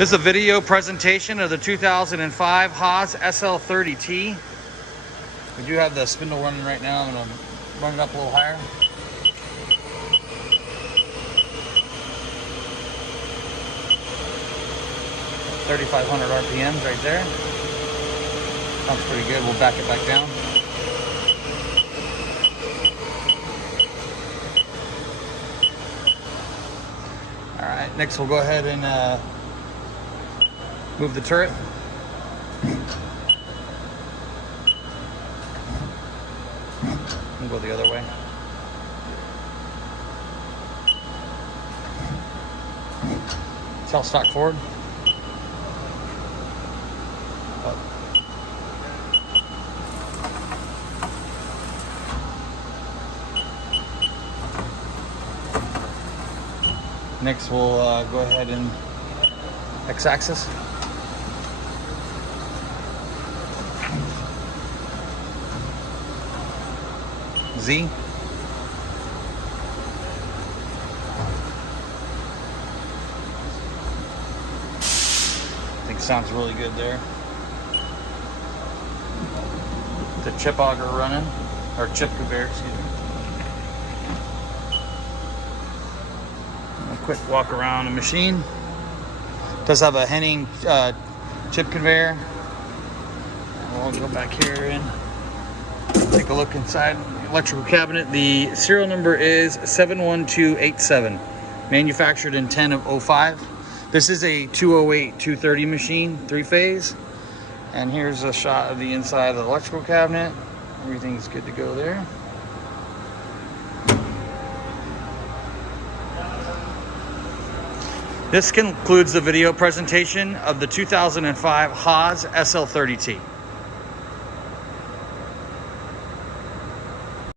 This is a video presentation of the 2005 Haas SL30T. We do have the spindle running right now. I'm going to run it up a little higher. $3,500 RPMs right there. Sounds pretty good. We'll back it back down. All right, next we'll go ahead and move the turret. We'll go the other way. Tail stock forward. Up. Next we'll go ahead and X-axis. Z. I think it sounds really good there. The chip auger running, or chip conveyor, excuse me. A quick walk around the machine. It does have a Henning chip conveyor. We'll go back here and take a look inside the electrical cabinet. The serial number is 71287, manufactured in 10 of 05. This is a 208-230 machine, 3-phase. And here's a shot of the inside of the electrical cabinet. Everything's good to go there. This concludes the video presentation of the 2005 Haas SL30T.